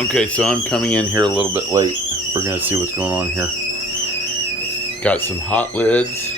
Okay, so I'm coming in here a little bit late. We're gonna see what's going on here. Got some hot lids,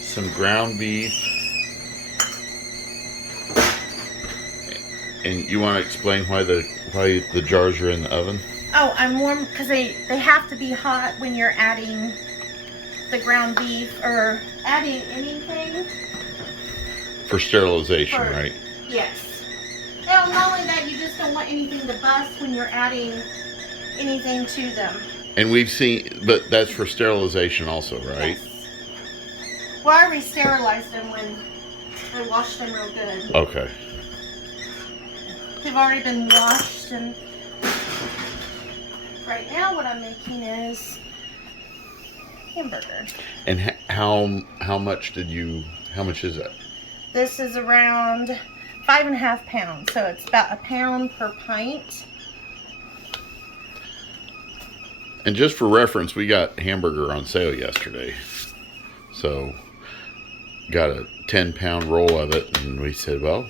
some ground beef, and you want to explain why the jars are in the oven? Oh, I'm warm because they have to be hot when you're adding the ground beef or adding anything. For sterilization, right? Yes. Now, not only that, you just don't want anything to bust when you're adding anything to them. And we've seen, but that's for sterilization also, right? Yes. Well, I already sterilized them when I washed them real good. Okay. They've already been washed, and right now what I'm making is hamburger. And how much is that? This is around 5.5 pounds, so it's about a pound per pint. And just for reference, we got hamburger on sale yesterday. So, got a 10-pound roll of it, and we said, well,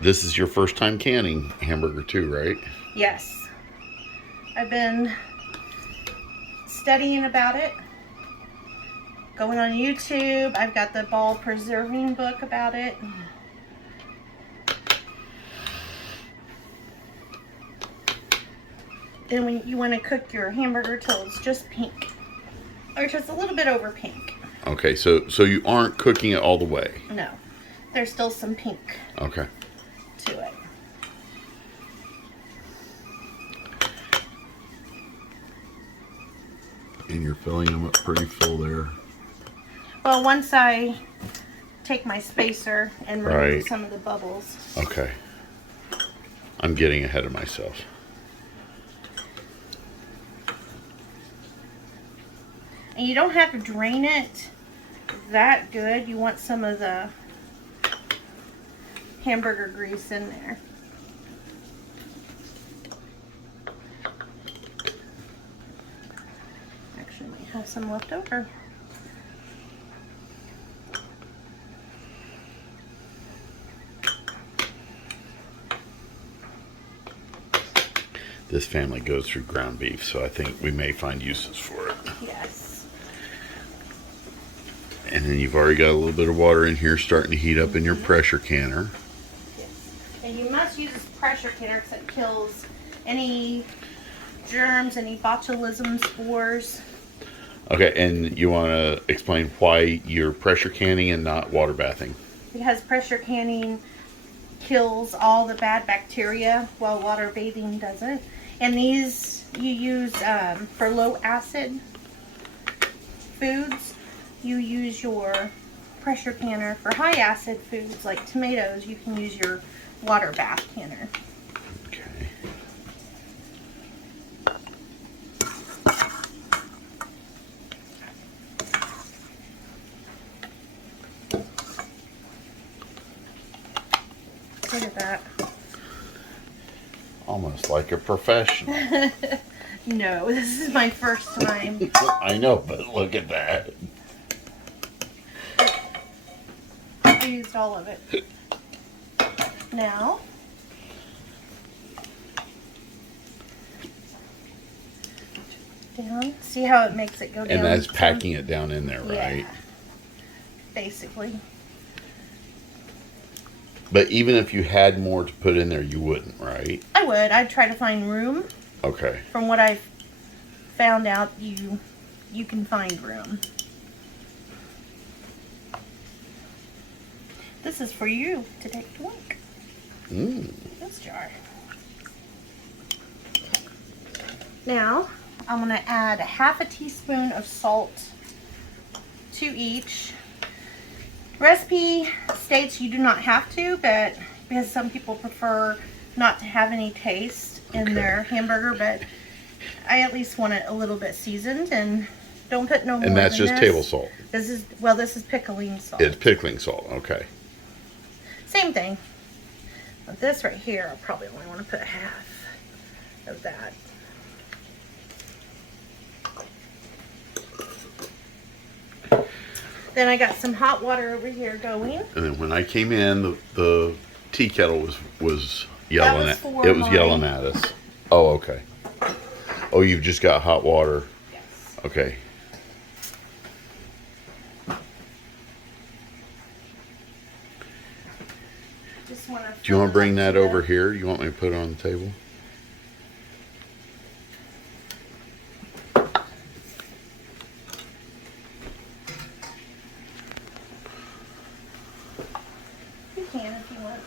this is your first time canning hamburger too, right? Yes. I've been studying about it, going on YouTube. I've got the ball preserving book about it. Then when you want to cook your hamburger till it's just pink, or just a little bit over pink. Okay, so you aren't cooking it all the way. No, there's still some pink. Okay. To it. And you're filling them up pretty full there. Well, once I take my spacer and remove some of the bubbles. Okay. I'm getting ahead of myself. And you don't have to drain it that good. You want some of the hamburger grease in there. Actually, might have some left over. This family goes through ground beef, so I think we may find uses for it. Yes. And then you've already got a little bit of water in here starting to heat up in your pressure canner. Yes. And you must use this pressure canner because it kills any germs, any botulism spores. Okay, and you want to explain why you're pressure canning and not water bathing? Because pressure canning kills all the bad bacteria while water bathing doesn't. And these you use for low acid foods. You use your pressure canner for high acid foods like tomatoes. You can use your water bath canner. Okay. Look at that. Almost like a professional. No, this is my first time. I know, but look at that. I used all of it. Now, down. See how it makes it go down? And that's packing it down in there, right? Yeah, basically. But even if you had more to put in there, you wouldn't, right? I would. I'd try to find room. Okay. From what I've found out, you can find room. This is for you to take to work. This jar. Now, I'm going to add a half a teaspoon of salt to each. Recipe states you do not have to, but because some people prefer not to have any taste in their hamburger, but I at least want it a little bit seasoned, and don't put no more. And that's just table salt. This is pickling salt. It's pickling salt, okay. Same thing. But this right here, I probably only want to put half of that. Then I got some hot water over here going. And then when I came in, the tea kettle was yelling was at for it was my- yelling at us. Oh, okay. Oh, you've just got hot water. Yes. Okay. Just want to. Do you want to bring that over here? You want me to put it on the table? You can if you want.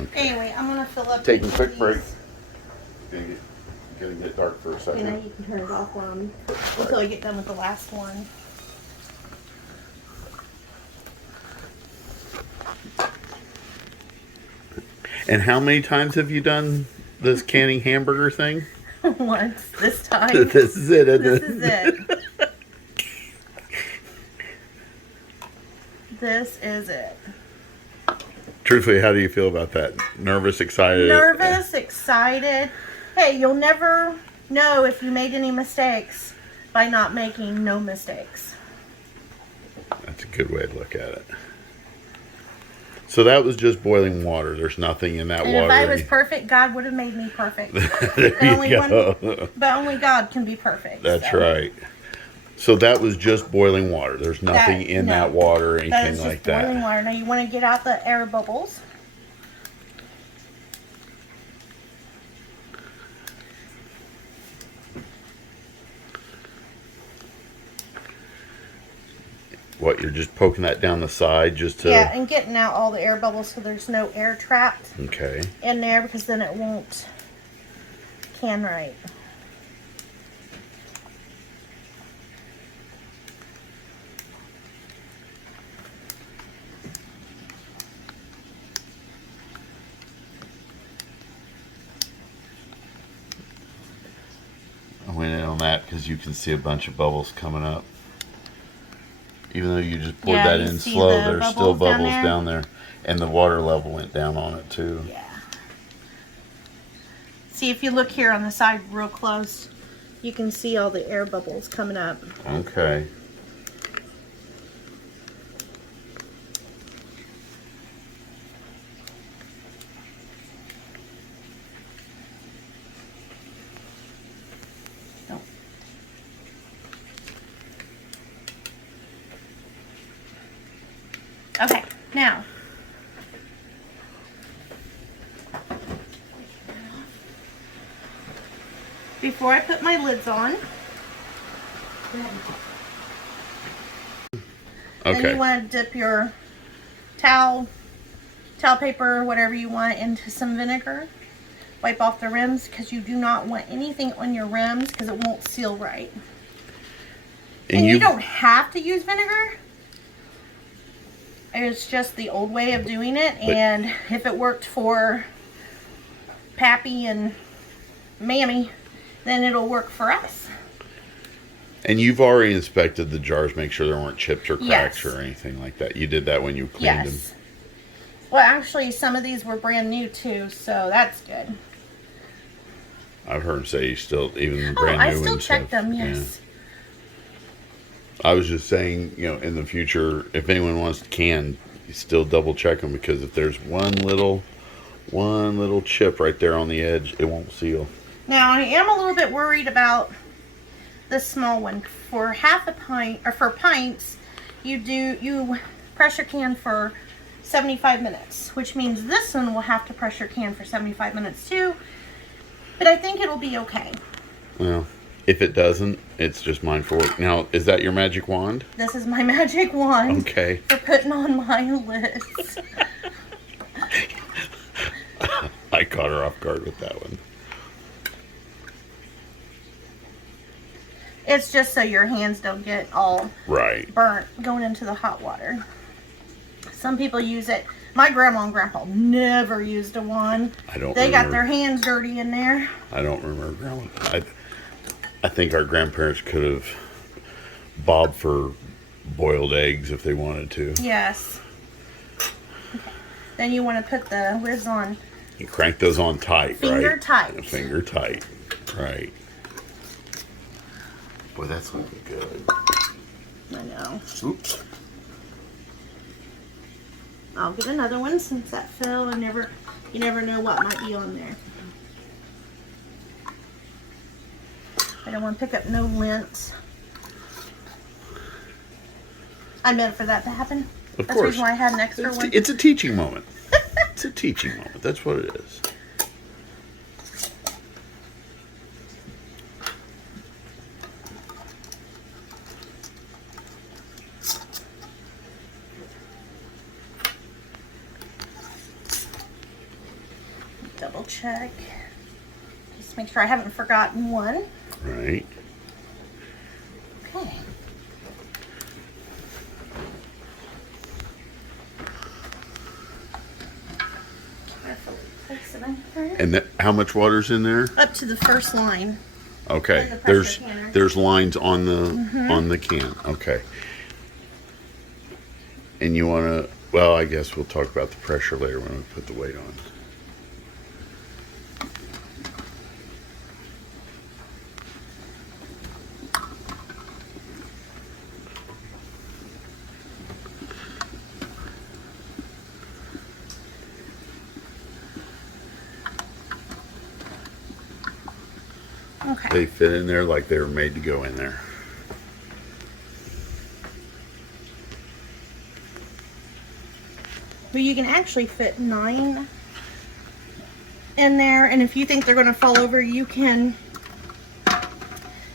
Okay. Anyway, I'm gonna fill up. Taking a each of quick these. break. Gonna get dark for a You know, second. you can turn it off until I get done with the last one. And how many times have you done this canning hamburger thing? Once this time. This is it, isn't This it? is it. This is it. Truthfully, how do you feel about that? Nervous, excited? Nervous, excited. Hey, you'll never know if you made any mistakes by not making no mistakes. That's a good way to look at it. So that was just boiling water. There's nothing in that And water. if I was perfect, God would have made me perfect. There But you only go. but only God can be perfect. That's so. right. So that was just boiling water. There's nothing in no. that water or That anything is like just boiling that. water. Now you want to get out the air bubbles. What, you're just poking that down the side just to... Yeah, and getting out all the air bubbles so there's no air trapped Okay. in there, because then it won't can right. I went in on that because you can see a bunch of bubbles coming up. Even though you just poured Yeah, that you in see slow, the there's still bubbles down bubbles there? down there. And the water level went down on it too. Yeah. See, if you look here on the side real close, you can see all the air bubbles coming up. Okay. Okay, now. Before I put my lids on, then Okay. you want to dip your towel paper, whatever you want, into some vinegar. Wipe off the rims, because you do not want anything on your rims because it won't seal right. And you don't have to use vinegar. It's just the old way of doing it, and if it worked for Pappy and Mammy, then it'll work for us. And you've already inspected the jars, make sure there weren't chips or cracks Yes. or anything like that. You did that when you cleaned them. Yes. Well, actually, some of these were brand new too, so that's good. I've heard him say you still, even Oh, brand I new still ones. check them, Yeah. yes. I was just saying, you know, in the future, if anyone wants to can, you still double check them, because if there's one little chip right there on the edge, it won't seal. Now, I am a little bit worried about this small one. For half a pint, or for pints, you pressure can for 75 minutes, which means this one will have to pressure can for 75 minutes too. But I think it'll be okay. Well, if it doesn't, it's just mine for work. Now, is that your magic wand? This is my magic wand Okay. for putting on my list. I caught her off guard with that one. It's just so your hands don't get all Right. burnt going into the hot water. Some people use it. My grandma and grandpa never used a wand. I don't They got remember. their hands dirty in there. I don't remember grandma. I think our grandparents could have bobbed for boiled eggs if they wanted to. Yes. Okay. Then you want to put the lids on. You crank those on tight, Finger right? tight. Finger tight. Right. Boy, that's looking good. I know. Oops. I'll get another one since that fell. You never know what might be on there. I don't want to pick up no lint. I meant for that to happen. Of That's course. the reason why I had an extra one. It's a teaching moment. It's a teaching moment. That's what it is. Double check. Just make sure I haven't forgotten one. Right. Okay. Carefully place it in here. And how much water's in there? Up to the first line. Okay. The pressure canner. There's lines on the can. Okay. And you want to, well, I guess we'll talk about the pressure later when we put the weight on. Okay. They fit in there like they were made to go in there. Well, you can actually fit 9 in there, and if you think they're going to fall over, you can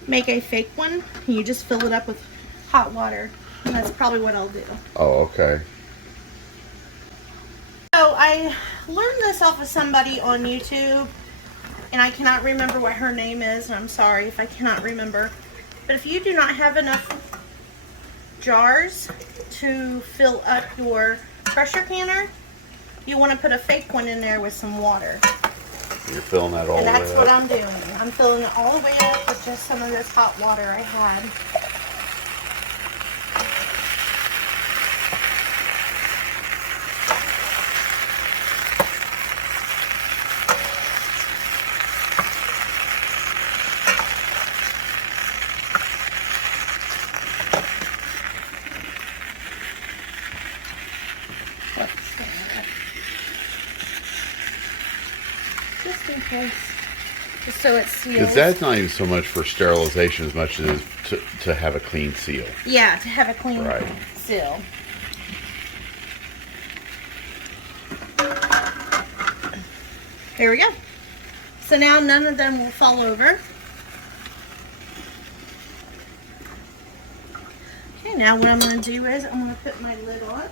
make a fake one. You just fill it up with hot water, and that's probably what I'll do. Oh, okay. So I learned this off of somebody on YouTube, and I cannot remember what her name is, and I'm sorry if I cannot remember. But if you do not have enough jars to fill up your pressure canner, you want to put a fake one in there with some water. You're filling that all the way And up. that's what I'm doing. I'm filling it all the way up with just some of this hot water I had. Just in case. Just so it seals. Because that's not even so much for sterilization as much as it is to have a clean seal. Yeah, to have a clean Right. seal. There we go. So now none of them will fall over. Okay, now what I'm going to do is I'm going to put my lid on.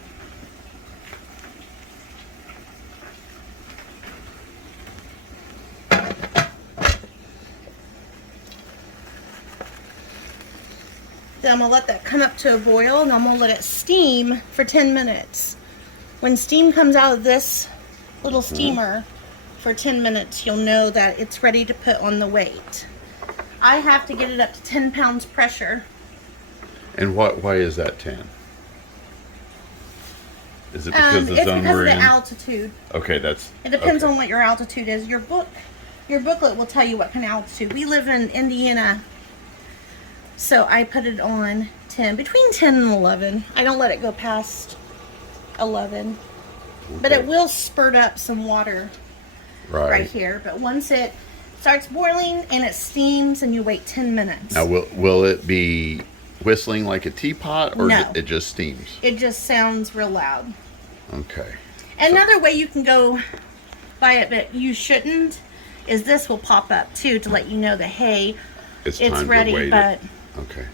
Then I'm going to let that come up to a boil, and I'm going to let it steam for 10 minutes. When steam comes out of this little steamer for 10 minutes, you'll know that it's ready to put on the weight. I have to get it up to 10 pounds pressure. And why is that 10? Is it because of the It's zone because we're of the in? altitude. Okay, that's... It depends okay. on what your altitude is. Your booklet will tell you what kind of altitude. We live in Indiana, so I put it on 10, between 10 and 11. I don't let it go past 11. But Okay. it will spurt up some water right here. But once it starts boiling and it steams, and you wait 10 minutes. Now, will it be whistling like a teapot, or No. it just steams? It just sounds real loud. Okay. Another way you can go by it, but you shouldn't, is this will pop up too to let you know that, hey, It's it's time ready, to wait but it. Okay.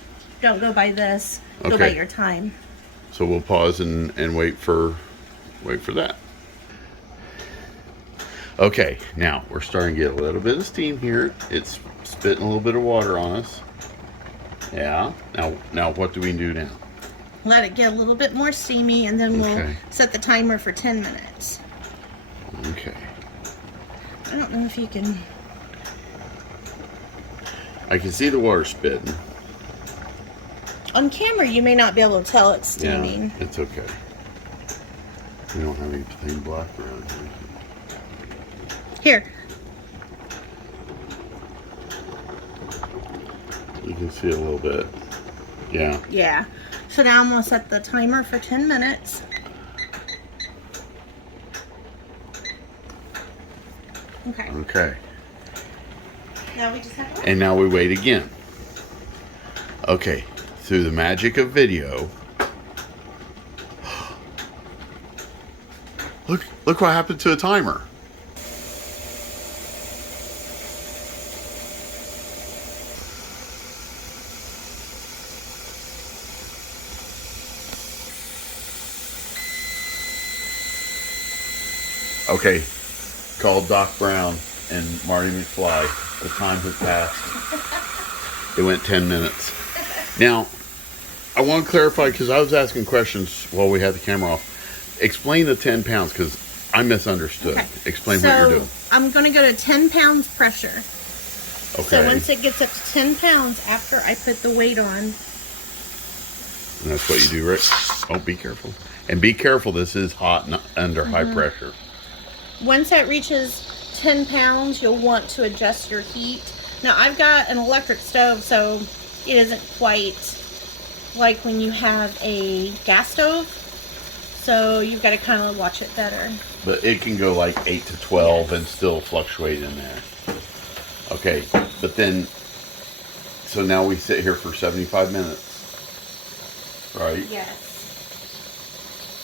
don't go by this. Go by Okay. your time. So we'll pause and wait for that. Okay, now we're starting to get a little bit of steam here. It's spitting a little bit of water on us. Yeah. Now what do we do now? Let it get a little bit more steamy, and then we'll Okay. set the timer for 10 minutes. Okay. I don't know if you can... I can see the water spitting. On camera, you may not be able to tell it's steaming. Yeah, it's okay. We don't have anything black around here. Here. You can see a little bit. Yeah. Yeah. So now I'm going to set the timer for 10 minutes. Okay. Okay. Now we just have to wait. And now we wait again. Okay. Through the magic of video. Look what happened to a timer. Okay, called Doc Brown and Marty McFly. The time has passed. It went 10 minutes. Now, I want to clarify because I was asking questions while we had the camera off. Explain the 10 pounds because I misunderstood. Okay. Explain what you're doing. I'm going to go to 10 pounds pressure. Okay. So once it gets up to 10 pounds after I put the weight on. And that's what you do, right? Oh, be careful. And be careful, this is hot and under high pressure. Once that reaches 10 pounds, you'll want to adjust your heat. Now, I've got an electric stove, so it isn't quite like when you have a gas stove. So you've got to kind of watch it better. But it can go like 8 to 12 and still fluctuate in there. Okay, but then, so now we sit here for 75 minutes, right? Yes.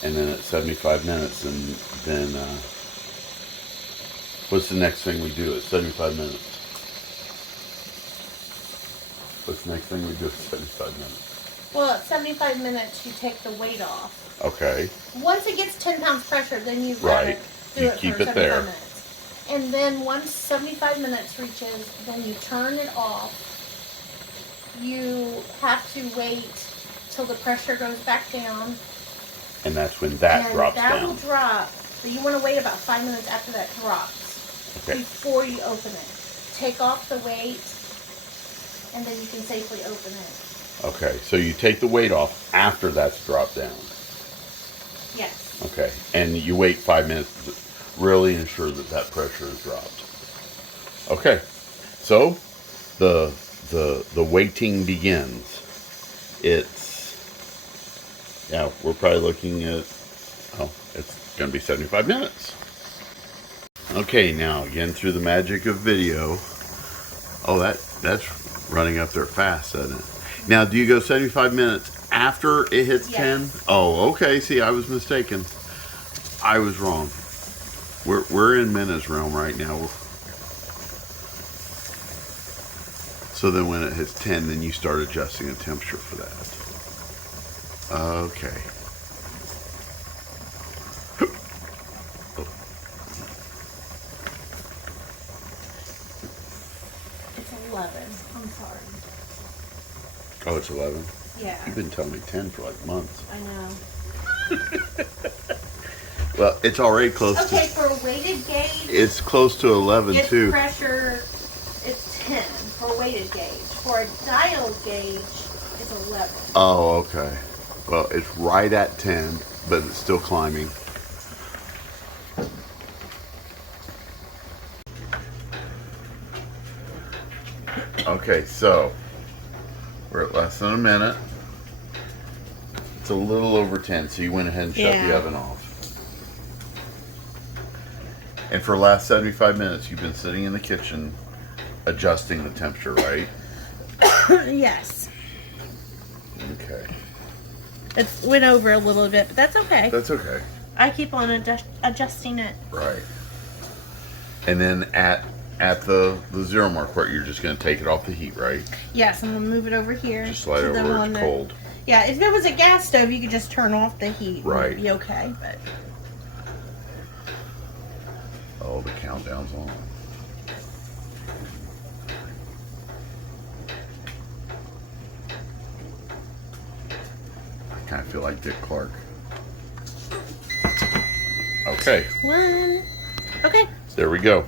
And then at 75 minutes, and then, what's the next thing we do at 75 minutes? What's the next thing we do at 75 minutes? Well, at 75 minutes, you take the weight off. Okay. Once it gets 10 pounds pressure, then you've got to do You it keep for it 75 there. minutes. And then once 75 minutes reaches, then you turn it off. You have to wait till the pressure goes back down. And that's when that drops that down. will drop. But you want to wait about 5 minutes after that drops. Okay. Before you open it. Take off the weight, and then you can safely open it. Okay, so you take the weight off after that's dropped down. Yes. Okay, and you wait 5 minutes to really ensure that that pressure is dropped. Okay, so the waiting begins. We're probably looking at, it's going to be 75 minutes. Okay, now again through the magic of video. Oh, that's running up there fast, isn't it? Now, do you go 75 minutes after it hits 10? Yes. Oh, okay. See, I was mistaken. I was wrong. We're in Menna's realm right now. So then when it hits 10, then you start adjusting the temperature for that. Okay. It's 11. I'm sorry. Oh, it's 11? Yeah. You've been telling me 10 for like months. I know. Well, it's already close to... Okay, for a weighted gauge, It's close to 11 its too. pressure, it's 10 for a weighted gauge. For a dialed gauge, it's 11. Oh, okay. Well, it's right at 10, but it's still climbing. Okay, so we're at less than a minute. It's a little over 10, so you went ahead and shut the oven off. And for the last 75 minutes, you've been sitting in the kitchen adjusting the temperature, right? Yes. Okay. It went over a little bit, but that's okay. That's okay. I keep on adjusting it. Right. And then at the 0 mark part, you're just going to take it off the heat, right? Yes, I'm going to move it over here. Just slide to over the where one it's that- cold. Yeah, if it was a gas stove, you could just turn off the heat. Right. And it'd be okay, but... Oh, the countdown's on. I kind of feel like Dick Clark. Okay. 1. Okay. There we go.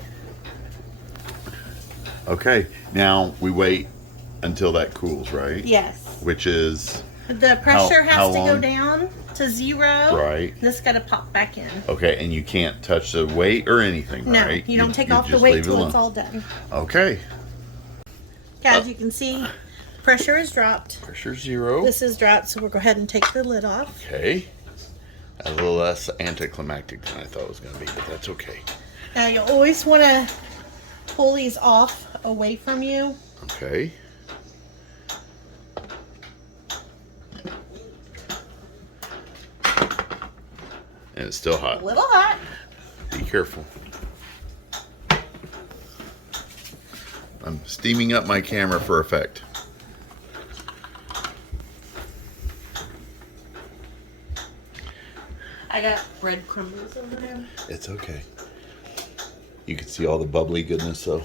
Okay, now we wait until that cools, right? Yes. Which is... The pressure how has to go long? down to 0. Right. This got to pop back in. Okay, and you can't touch the weight or anything, No, right? you don't take you off the just weight leave it till alone. it's all done. Okay. As you can see, pressure is dropped. Pressure 0. This is dropped, so we'll go ahead and take the lid off. Okay. A little less anticlimactic than I thought it was going to be, but that's okay. Now, you always want to pull these off away from you. Okay. And it's still A hot. little hot. Be careful. I'm steaming up my camera for effect. I got bread crumbles over there. It's okay. You can see all the bubbly goodness though.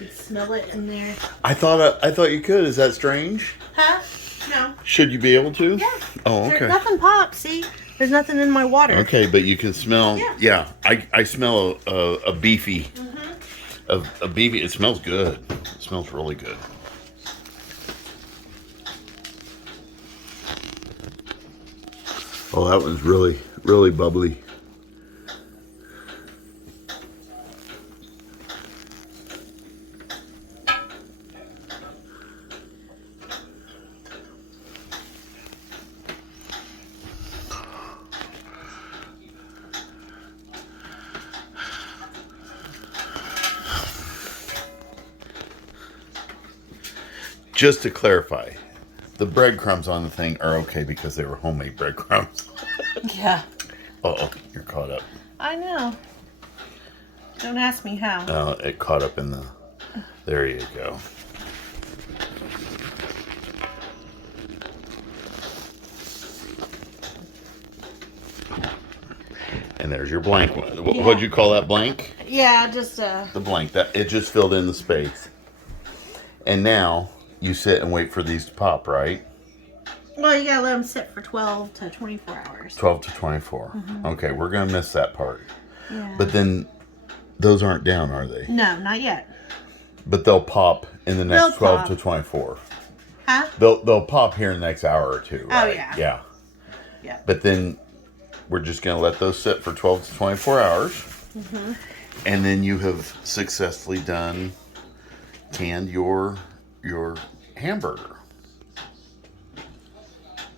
You can smell it in there. I thought you could. Is that strange? Huh? No. Should you be able to? Yeah. Oh, There's okay. nothing pops. See? There's nothing in my water. Okay, but you can smell. Yeah. Yeah, I smell a beefy. A beefy. It smells good. It smells really good. Oh, that one's really bubbly. Just to clarify, the breadcrumbs on the thing are okay because they were homemade breadcrumbs. Yeah. Uh-oh, you're caught up. I know. Don't ask me how. Oh, it caught up in the... There you go. And there's your blank one. Yeah. What'd you call that, blank? Yeah, just The blank. That it just filled in the space. And now you sit and wait for these to pop, right? well, you gotta let them sit for 12 to 24 hours. 12 to 24. Okay, we're going to miss that part. Yeah. But then those aren't down, are they? No, not yet. But they'll pop in the next They'll 12 pop. to 24. Huh? They'll pop here in the next hour or two, right? Oh, yeah. Yeah. Yeah. But then we're just going to let those sit for 12 to 24 hours. And then you have successfully canned your hamburger.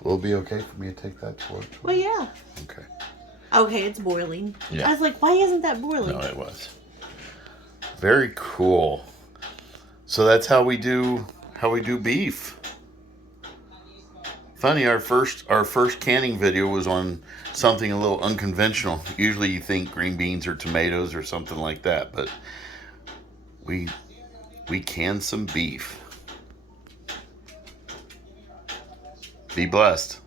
Will it be okay for me to take that towards? Well, yeah. Okay. Okay, it's boiling. Yeah. I was like, why isn't that boiling? No, it was. Very cool. So that's how we do beef. Funny, our first canning video was on something a little unconventional. Usually you think green beans or tomatoes or something like that, but we canned some beef. Be blessed.